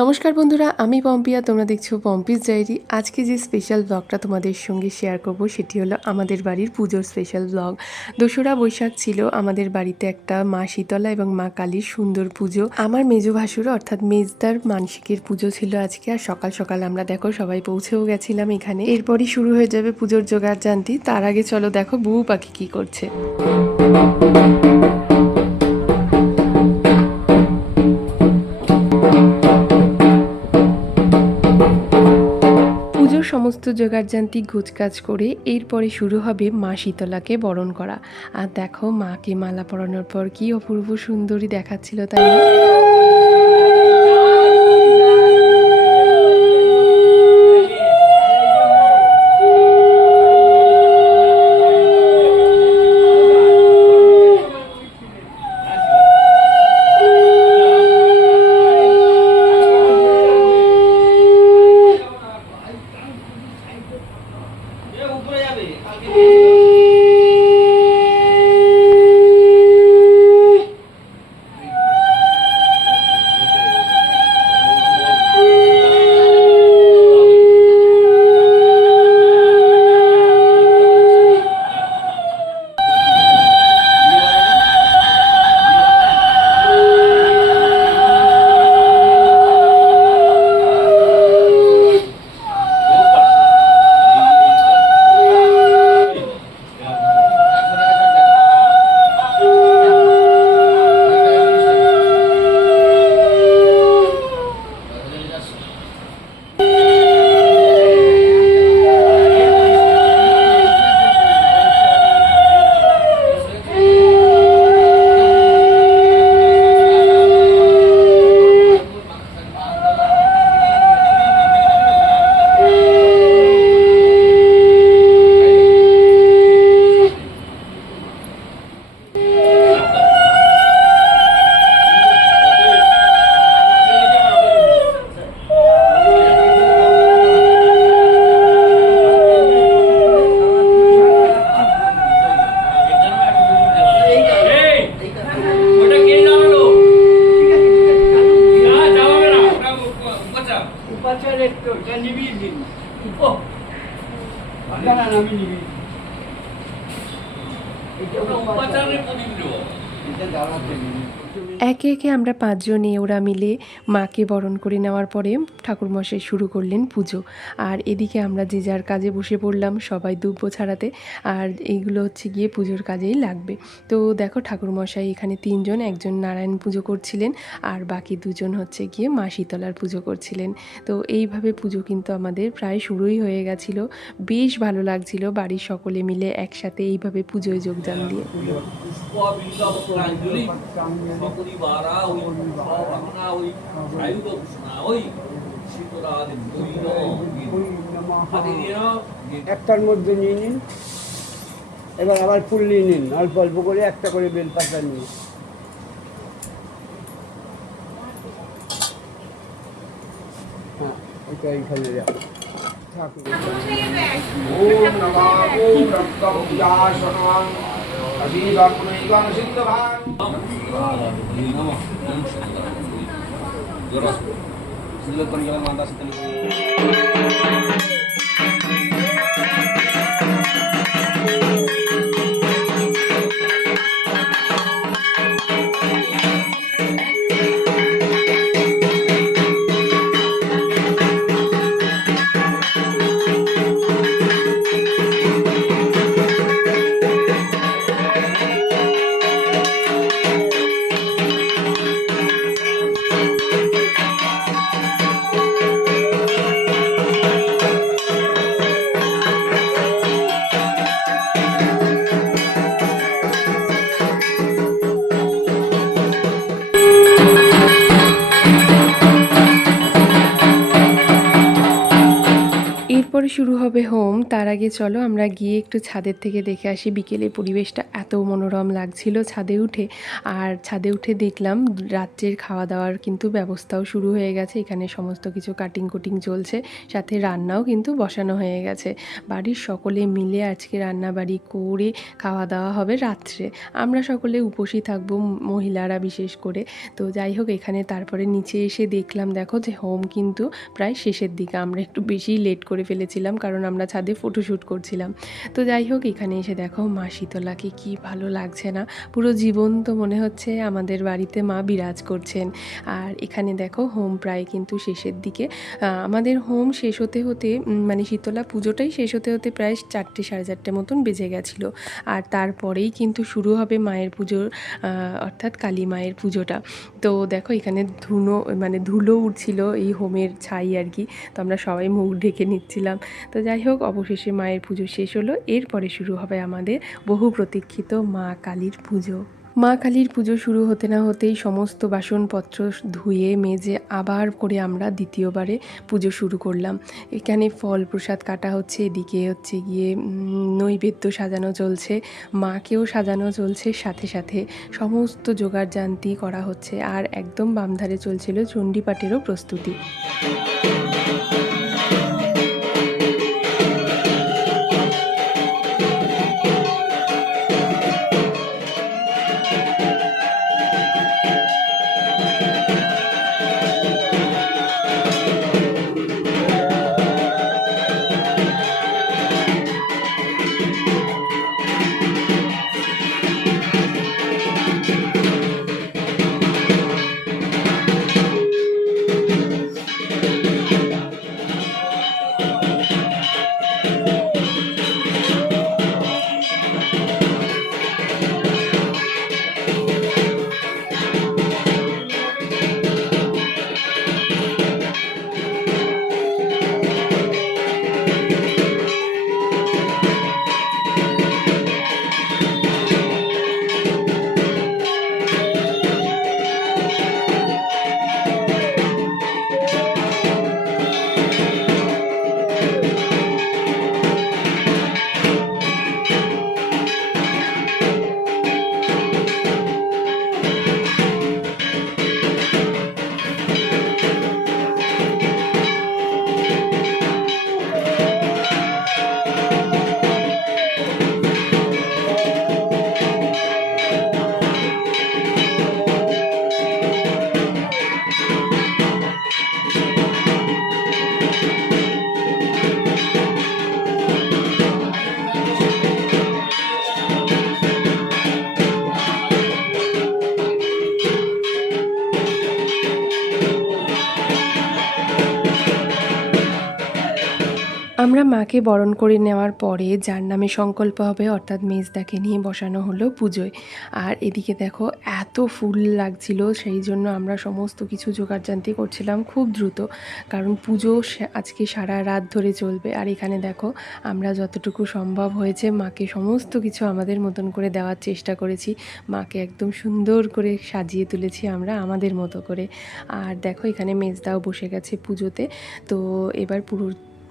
নমস্কার বন্ধুরা, আমি পম্পিয়া, তোমরা দেখছো পম্পিস ডায়েরি। আজকে যে স্পেশাল ব্লগটা তোমাদের সঙ্গে শেয়ার করব সেটি হলো আমাদের বাড়ির পুজোর স্পেশাল ব্লগ। ২রা বৈশাখ ছিল আমাদের বাড়িতে একটা মা শীতলা এবং মা কালীর সুন্দর পুজো। আমার মেজো ভাসুর অর্থাৎ মেজদার মানসিকের পুজো ছিল আজকে। আর সকাল সকাল আমরা দেখো সবাই পৌঁছেও গেছিলাম এখানে। এরপরই শুরু হয়ে যাবে পুজোর জোগাড় জানতি। তার আগে চলো দেখো বুবু পাখি কি করছে। পুজোর সমস্ত জোগাড়যান্ত্রিক গোছকাজ করে এরপরে শুরু হবে মা শীতলাকে বরণ করা। আর দেখো মাকে মালা পরানোর পর কি অপূর্ব সুন্দরী দেখাচ্ছিল, তাই না? একে একে আমরা 5 জন ওরা মিলে মাকে বরণ করে নেওয়ার পরে ঠাকুরমশাই শুরু করলেন পুজো। আর এদিকে আমরা যে যার কাজে বসে পড়লাম, সবাই দুব্য ছাড়াতে। আর এইগুলো হচ্ছে গিয়ে পুজোর কাজেই লাগবে। তো দেখো ঠাকুরমশাই এখানে 3 জন, একজন নারায়ণ পুজো করছিলেন আর বাকি 2 জন হচ্ছে গিয়ে মা শীতলার পুজো করছিলেন। তো এইভাবে পুজো কিন্তু আমাদের প্রায় শুরুই হয়ে গেছিল। বেশ ভালো লাগছিল বাড়ির সকলে মিলে একসাথে এইভাবে পুজোয় যোগদান দিয়ে। একটার মধ্যে নিয়ে নিন, এবার আবার ফুল নিয়ে নিন, অল্প অল্প করে একটা করে বেলপাতা নিন। হ্যাঁ, এটা এইখানে রাখুন। শুরু হবে হোম, তার আগে চলো আমরা গিয়ে একটু ছাদের থেকে দেখে আসি। বিকেলে পরিবেশটা এত মনোরম লাগছিল ছাদে উঠে। আর ছাদে উঠে দেখলাম রাত্রের খাওয়া দাওয়ার কিন্তু ব্যবস্থাও শুরু হয়ে গেছে। এখানে সমস্ত কিছু কাটিং কুটিং চলছে, সাথে রান্নাও কিন্তু বসানো হয়ে গেছে। বাড়ির সকলে মিলে আজকে রান্নাবাড়ি করে খাওয়া দাওয়া হবে রাত্রে। আমরা সকলে উপোসী থাকবো, মহিলারা বিশেষ করে। তো যাই হোক, এখানে তারপরে নিচে এসে দেখলাম, দেখো যে হোম কিন্তু প্রায় শেষের দিকে। আমরা একটু বেশিই লেট করে ফেলেছিলাম, কারণ আমরা ছাদে ফটোশ্যুট করছিলাম। তো যাই হোক, এখানে এসে দেখো মা শীতলাকে কি ভালো লাগছে না, পুরো জীবন্ত মনে হচ্ছে আমাদের বাড়িতে মা বিরাজ করছেন। আর এখানে দেখো হোম প্রায় কিন্তু শেষের দিকে। আমাদের হোম শেষ হতে হতে মানে শীতলা পুজোটাই শেষ হতে হতে প্রায় 4টে সাড়ে 4টে মতন বেজে গেছিলো। আর তারপরেই কিন্তু শুরু হবে মায়ের পুজোর, অর্থাৎ কালী মায়ের পুজোটা। তো দেখো এখানে ধুলো উঠছিল এই হোমের ছাই আর কি। তো আমরা সবাই মুখ ঢেকে নিচ্ছিলাম। তো যাই হোক, অবশেষে মায়ের পুজো শেষ হলো। এরপরে শুরু হবে আমাদের বহু প্রতীক্ষিত মা কালীর পুজো। মা কালীর পুজো শুরু হতে না হতেই সমস্ত বাসনপত্র ধুয়ে মেজে আবার করে আমরা দ্বিতীয়বারে পুজো শুরু করলাম। এখানে ফল প্রসাদ কাটা হচ্ছে, এদিকে হচ্ছে গিয়ে নৈবেদ্য সাজানো চলছে, মাকেও সাজানো চলছে, সাথে সাথে সমস্ত জোগাড়জান্তি করা হচ্ছে। আর একদম বাম ধারে চলছিল চণ্ডীপাঠেরও প্রস্তুতি। আমরা মাকে বরণ করে নেওয়ার পরে যার নামে সংকল্প হবে, অর্থাৎ মেজদাকে নিয়ে বসানো হলো পুজোয়। আর এদিকে দেখো এত ফুল লাগছিল, সেই জন্য আমরা সমস্ত কিছু জোগাড়জান্তি করছিলাম খুব দ্রুত, কারণ পুজো আজকে সারা রাত ধরে চলবে। আর এখানে দেখো আমরা যতটুকু সম্ভব হয়েছে মাকে সমস্ত কিছু আমাদের মতন করে দেওয়ার চেষ্টা করেছি। মাকে একদম সুন্দর করে সাজিয়ে তুলেছি আমরা আমাদের মতো করে। আর দেখো এখানে মেজদাও বসে গেছে পুজোতে। তো এবার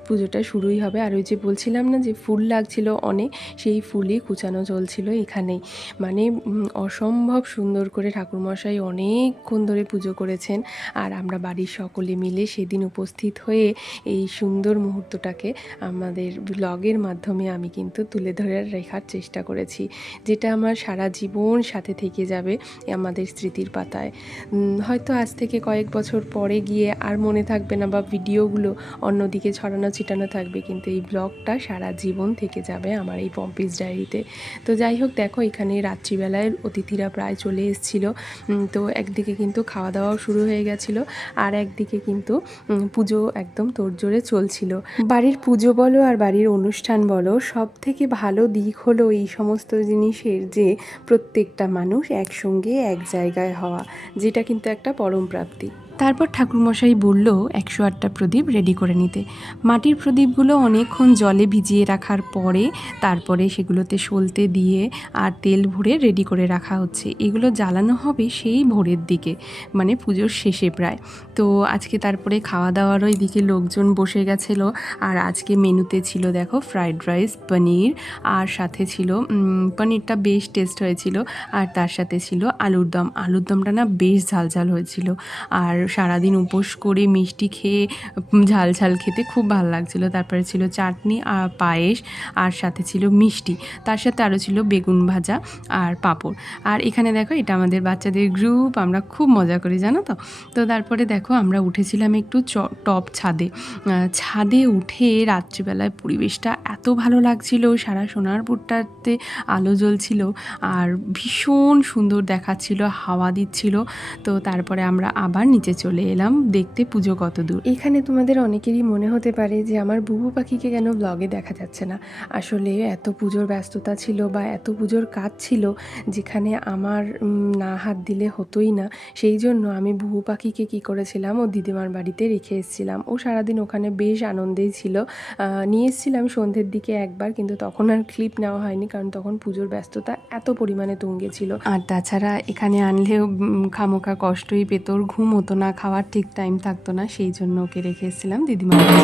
পুজোটা শুরুই হবে। আর ওই যে বলছিলাম না যে ফুল লাগছিল অনেক, সেই ফুলই কুচানো চলছিল এখানেই। মানে অসম্ভব সুন্দর করে ঠাকুরমশাই অনেকক্ষণ ধরে পুজো করেছেন। আর আমরা বাড়ির সকলে মিলে সেদিন উপস্থিত হয়ে এই সুন্দর মুহূর্তটাকে আমাদের ব্লগের মাধ্যমে আমি কিন্তু তুলে ধরে রাখার চেষ্টা করেছি, যেটা আমার সারা জীবন সাথে থেকে যাবে আমাদের স্মৃতির পাতায়। হয়তো আজ থেকে কয়েক বছর পরে গিয়ে আর মনে থাকবে না, বা ভিডিওগুলো অন্যদিকে ছড়ানো ছিটানো থাকবে, কিন্তু এই ব্লগটা সারা জীবন থেকে যাবে আমার এই পম্পিস ডায়েরিতে। তো যাই হোক, দেখো এখানে রাত্রিবেলায় অতিথিরা প্রায় চলে এসেছিলো। তো একদিকে কিন্তু খাওয়া দাওয়াও শুরু হয়ে গেছিলো, আর একদিকে কিন্তু পুজো একদম তোড়জোড়ে চলছিল। বাড়ির পুজো বলো আর বাড়ির অনুষ্ঠান বলো, সব থেকে ভালো দিক হলো এই সমস্ত জিনিসের যে প্রত্যেকটা মানুষ একসঙ্গে এক জায়গায় হওয়া, যেটা কিন্তু একটা পরম প্রাপ্তি। তারপর ঠাকুরমশাই বলল 108টা প্রদীপ রেডি করে নিতে। মাটির প্রদীপগুলো অনেকক্ষণ জলে ভিজিয়ে রাখার পরে তারপরে সেগুলোতে সলতে দিয়ে আর তেল ভরে রেডি করে রাখা হচ্ছে। এগুলো জ্বালানো হবে সেই ভোরের দিকে, মানে পুজোর শেষে প্রায়। তো আজকে তারপরে খাওয়া দাওয়ারও এদিকে লোকজন বসে গেছিলো। আর আজকে মেনুতে ছিল দেখো ফ্রাইড রাইস, পনির, আর সাথে ছিল পনিরটা বেশ টেস্ট হয়েছিল। আর তার সাথে ছিল আলুর দম। আলুর দমটা না বেশ ঝাল হয়েছিল। আর সারাদিন উপোস করে মিষ্টি খেয়ে ঝাল ঝাল খেতে খুব ভালো লাগছিলো। তারপরে ছিল চাটনি আর পায়েস, আর সাথে ছিল মিষ্টি, তার সাথে আরও ছিল বেগুন ভাজা আর পাঁপড়। আর এখানে দেখো এটা আমাদের বাচ্চাদের গ্রুপ, আমরা খুব মজা করি জানো তো। তো তারপরে দেখো আমরা উঠেছিলাম একটু টপ ছাদে। ছাদে উঠে রাত্রিবেলায় পরিবেশটা এত ভালো লাগছিল, সারা সোনারপুরটাতে আলো জ্বলছিল আর ভীষণ সুন্দর দেখাচ্ছিল, হাওয়া দিচ্ছিল। তো তারপরে আমরা আবার নিচে চলে এলাম দেখতে পুজো কত দূর। এখানে তোমাদের অনেকেরই মনে হতে পারে যে আমার বুবু পাখিকে কেন ব্লগে দেখা যাচ্ছে না। আসলে এত পুজোর ব্যস্ততা ছিল বা এত পুজোর কাজ ছিল যেখানে আমার না হাত দিলে হতোই না। সেই জন্য আমি বুবু পাখিকে কী করেছিলাম, ও দিদিমার বাড়িতে রেখে এসেছিলাম। ও সারাদিন ওখানে বেশ আনন্দেই ছিল। নিয়ে এসেছিলাম সন্ধ্যের দিকে একবার, কিন্তু তখন আর ক্লিপ নেওয়া হয়নি, কারণ তখন পুজোর ব্যস্ততা এত পরিমাণে তুঙ্গে ছিল। আর তাছাড়া এখানে আনলেও খামোখা কষ্টই পেত, ঘুম হতো না, খাওয়ার ঠিক টাইম থাকতো না, সেই জন্য ওকে রেখে এসেছিলাম দিদিমার কাছে।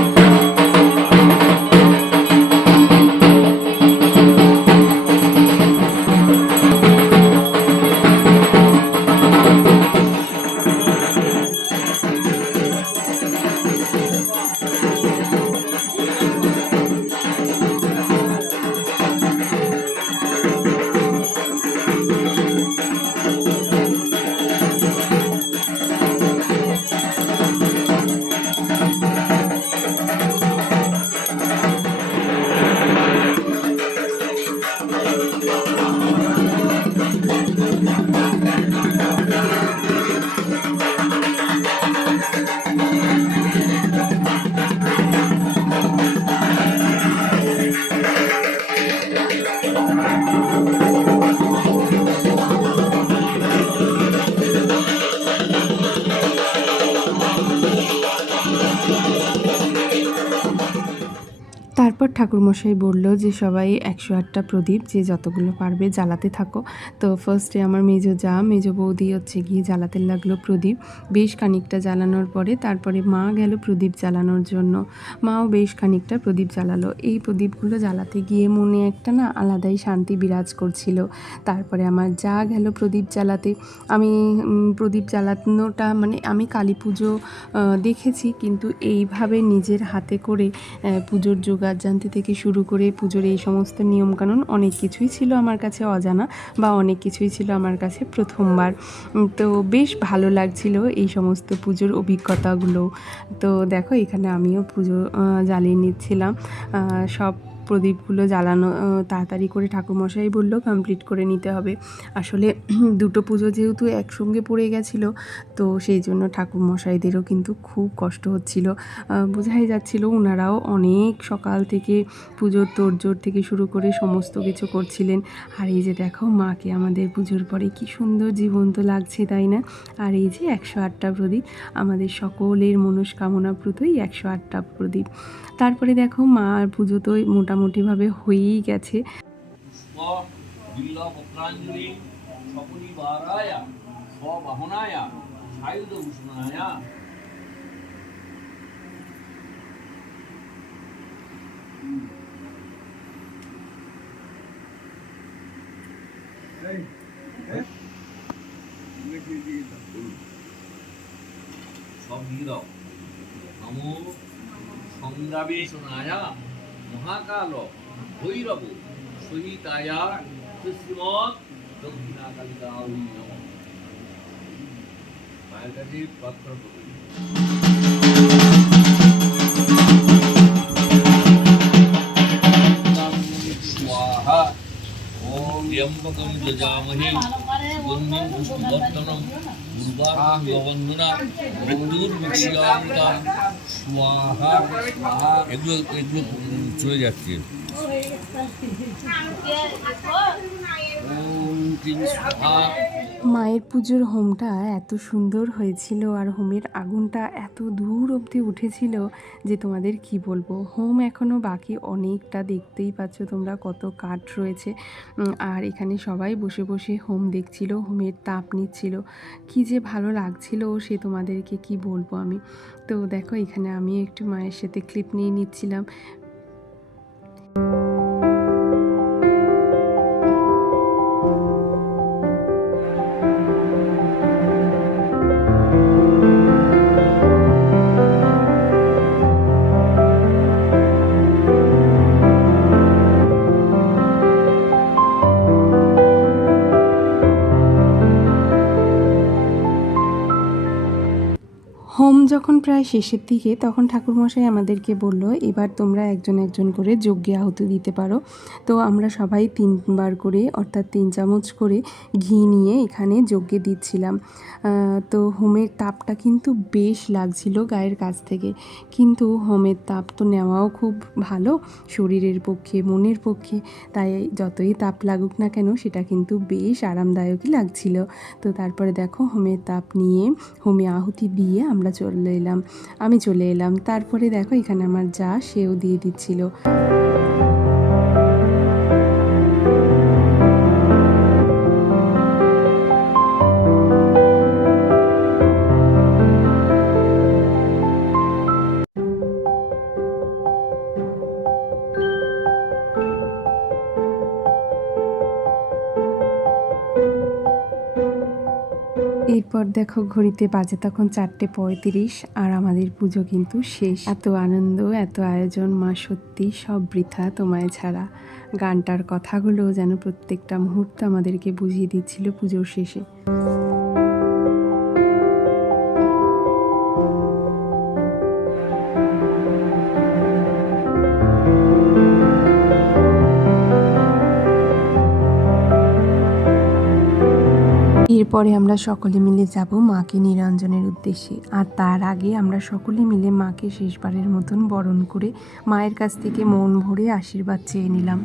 তারপর ঠাকুরমশাই বলল যে সবাই 108টা প্রদীপ যে যতগুলো পারবে জ্বালাতে থাকো। তো ফার্স্টে আমার মেজো বৌদি হচ্ছে গিয়ে জ্বালাতে লাগলো প্রদীপ। বেশ খানিকটা জ্বালানোর পরে তারপরে মা গেল প্রদীপ জ্বালানোর জন্য। মাও বেশ খানিকটা প্রদীপ জ্বালালো। এই প্রদীপগুলো জ্বালাতে গিয়ে মনে একটা না আলাদাই শান্তি বিরাজ করছিল। তারপরে আমার যা গেল প্রদীপ জ্বালাতে। আমি প্রদীপ জ্বালানোটা মানে আমি কালী পুজো দেখেছি, কিন্তু এইভাবে নিজের হাতে করে পুজোর যোগাযান্তি থেকে শুরু করে পুজোর এই সমস্ত নিয়মকানুন অনেক কিছুই ছিল আমার কাছে অজানা, বা অনেক কিছুই ছিল আমার কাছে প্রথমবার। তো বেশ ভালো লাগছিল এই সমস্ত পুজোর অভিজ্ঞতাগুলো। তো দেখো এখানে আমিও পুজো জ্বালিয়ে নিচ্ছিলাম। সব প্রদীপগুলো জ্বালানো তাড়াতাড়ি করে ঠাকুরমশাই বলল কমপ্লিট করে নিতে হবে। আসলে দুটো পুজো যেহেতু একসঙ্গে পড়ে গেছিলো, তো সেই জন্য ঠাকুরমশাইদেরও কিন্তু খুব কষ্ট হচ্ছিল। বোঝাই যাচ্ছিল ওনারাও অনেক সকাল থেকে পুজোর তোড়জোড় থেকে শুরু করে সমস্ত কিছু করছিলেন। আর এই যে দেখো মাকে আমাদের পুজোর পরে কি সুন্দর জীবন্ত লাগছে, তাই না? আর এই যে 108টা প্রদীপ, আমাদের সকলের মনস্কামনাপ্রদই 108টা প্রদীপ। তারপরে দেখো মার পুজো তো মোটামুটিভাবে হয়েই গেছে। সব দিয়ে দাও। নমো সংগ্রামেশনায় মহাকাল ভৈরব সহিতায়া শ্রীমৎ দক্ষিণাকালিকা নমঃ। মায়ের কাছে প্রার্থনা করি। স্বাহা ওম ত্র্যম্বকং যজামহে সুগন্ধিং পুষ্টিবর্ধনং উর্বারুকং ববন্ধনা মৃত্যুর্মুক্ষীয়ন্তা স্বাহা। এগুলো চলে যাচ্ছে। ওম ক্রিং স্বাহা। মায়ের পুজোর হোমটা এত সুন্দর হয়েছিল আর হোমের আগুনটা এত দূর অবধি উঠেছিল যে তোমাদের কি বলবো। হোম এখনও বাকি অনেকটা, দেখতেই পাচ্ছ তোমরা কত কাঠ রয়েছে। আর এখানে সবাই বসে বসে হোম দেখছিল, হোমের তাপ নিচ্ছিল, কি যে ভালো লাগছিল সে তোমাদেরকে কি বলবো আমি। তো দেখো এখানে আমি একটু মায়ের সাথে ক্লিপ নিয়ে নিচ্ছিলাম। হোম যখন প্রায় শেষের দিকে তখন ঠাকুরমশাই আমাদেরকে বলল, এবার তোমরা একজন একজন করে যজ্ঞে আহুতি দিতে পারো। তো আমরা সবাই 3বার করে অর্থাৎ 3 চামচ করে ঘি নিয়ে এখানে যজ্ঞে দিচ্ছিলাম। তো হোমের তাপটা কিন্তু বেশ লাগছিল গায়ের কাছ থেকে, কিন্তু হোমের তাপ তো নেওয়াও খুব ভালো শরীরের পক্ষে, মনের পক্ষে। তাই যতই তাপ লাগুক না কেন সেটা কিন্তু বেশ আরামদায়কই লাগছিল। তো তারপরে দেখো হোমের তাপ নিয়ে হোমে আহুতি দিয়ে আমি চলে এলাম। তারপরে দেখো এখানে আমার যা, সেও দিয়ে দিচ্ছিল। এরপর দেখো ঘড়িতে বাজে তখন 4:35 আর আমাদের পুজো কিন্তু শেষ। এত আনন্দ, এত আয়োজন, মা সত্যি সব বৃথা তোমায় ছাড়া। গানটার কথাগুলো যেন প্রত্যেকটা মুহূর্ত আমাদেরকে বুঝিয়ে দিচ্ছিল পুজোর শেষে। এরপরে আমরা সকলে মিলে যাব মাকে নিরঞ্জনের উদ্দেশ্যে। আর তার আগে আমরা সকলে মিলে মাকে শেষবারের মতন বরণ করে মায়ের কাছ থেকে মন ভরে আশীর্বাদ চেয়ে নিলাম।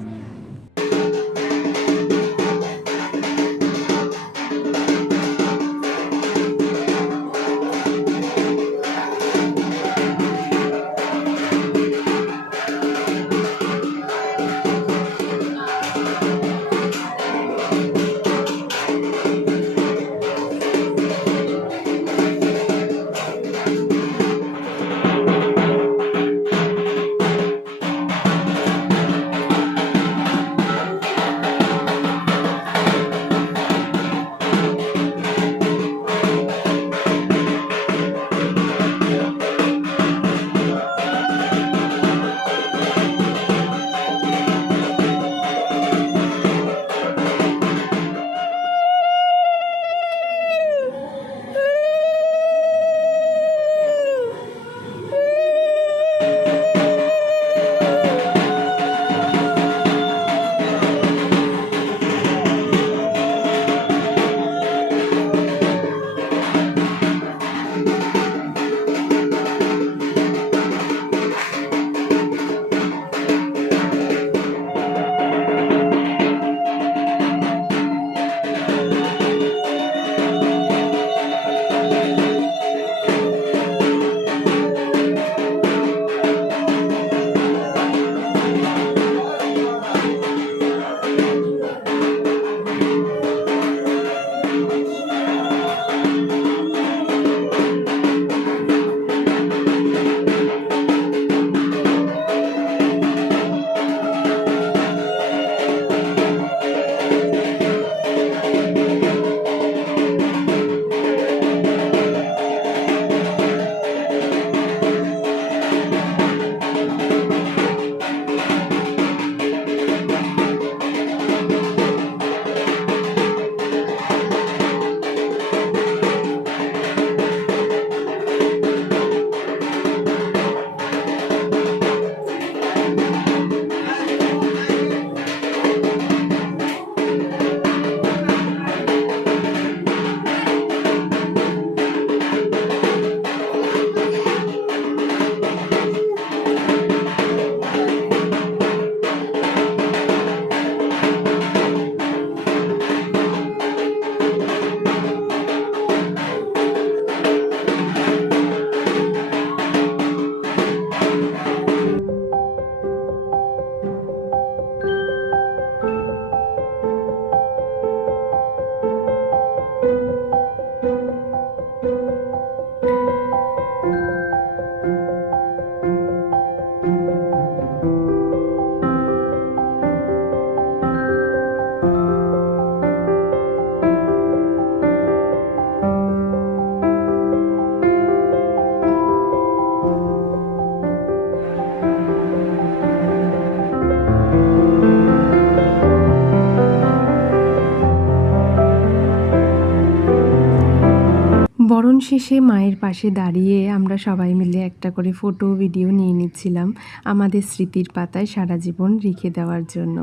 শেষে মায়ের পাশে দাঁড়িয়ে আমরা সবাই মিলে একটা করে ফটো ভিডিও নিয়ে নিচ্ছিলাম আমাদের স্মৃতির পাতায় সারা জীবন রেখে দেওয়ার জন্য।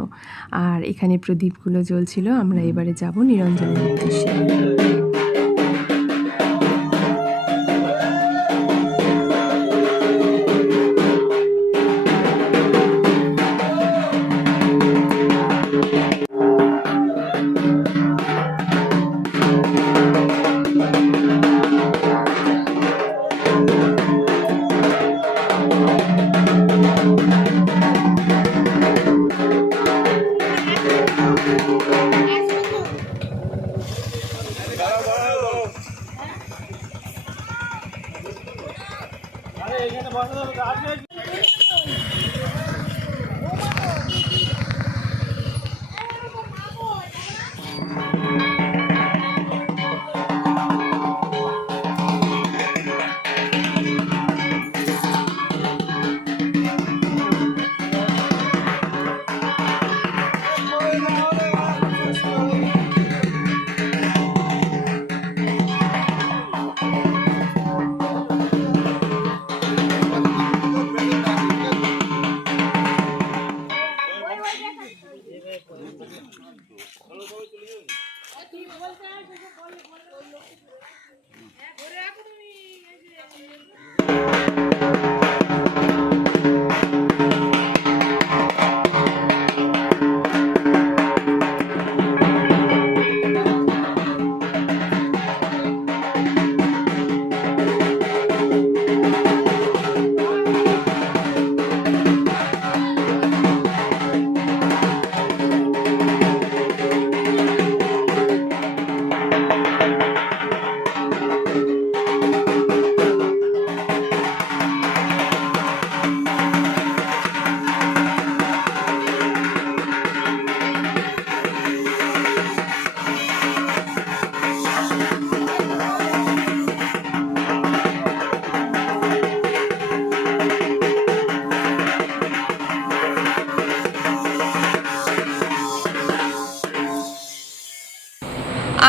আর এখানে প্রদীপগুলো জ্বলছিল। আমরা এবারে যাব নিরঞ্জনের উদ্দেশ্যে।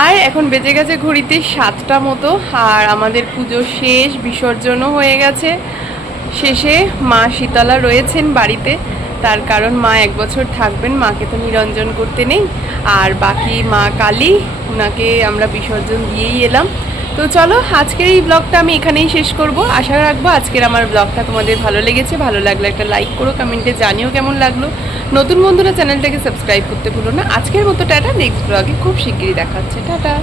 আর এখন বেজে গেছে ঘড়িতে 7টা মতো, আর আমাদের পুজো শেষ, বিসর্জনও হয়ে গেছে। শেষে মা শীতলা রয়েছেন বাড়িতে, তার কারণ মা 1 বছর থাকবেন, মাকে তো নিরঞ্জন করতে নেই। আর বাকি মা কালী, ওনাকে আমরা বিসর্জন দিয়েই এলাম। তো চলো, আজকের এই ব্লগটা আমি এখানেই শেষ করব। আশা রাখবো আজকের আমার ব্লগটা তোমাদের ভালো লেগেছে। ভালো লাগলে একটা লাইক করো, কমেন্টে জানিও কেমন লাগলো। নতুন বন্ধুরা চ্যানেলটাকে সাবস্ক্রাইব করতে ভুলো না। আজকের মতো টাটা, নেক্সট ব্লগে খুব শিগগিরই দেখা হচ্ছে। টাটা।